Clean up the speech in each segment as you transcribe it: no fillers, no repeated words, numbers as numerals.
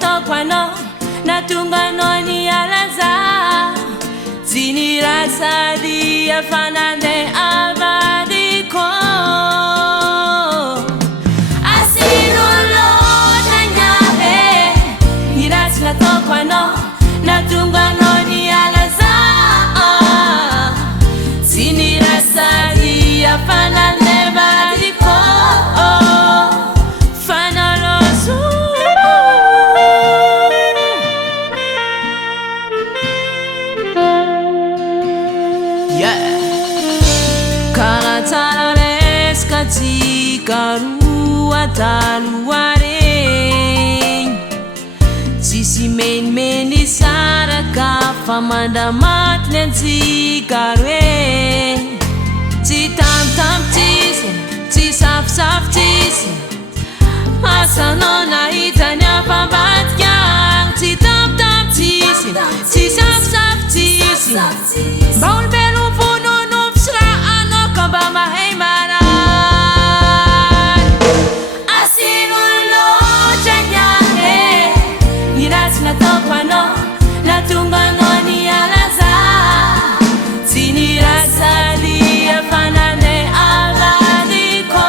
natokwano natungano ni alaza zini rasadi afanane abadiko asirulo tanyahe ni ras natokwano natungano ni alaza zini rasadi afanane abadiko Kalatalares katsikarua taluare sisi men saraka famandamat nentsikarwe tsitam tisi tsisaf tisi asanona itanya pabatkyang tsitam tisi tsisaf tisi baul belu puno ba mahimana asirulo chanyahe niras natokwano natungano ni alaza zini rasali afanane abadiko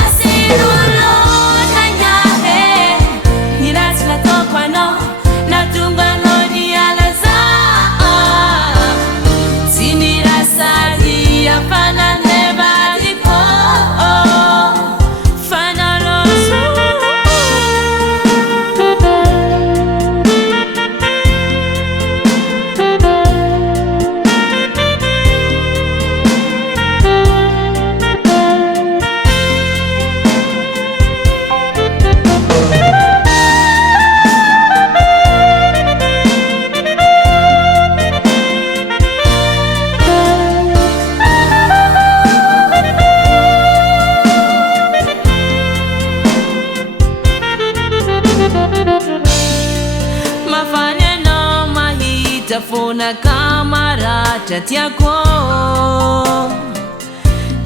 asirulo chanyahe niras natokwano natungano ni alaza Tafuna kamarata tiako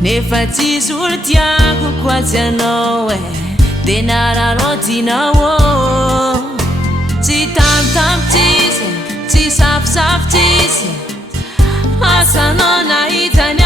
nefati sultiako kwatianowe denara rotinawo tsitam tisi tsisaf tisi asanona itanya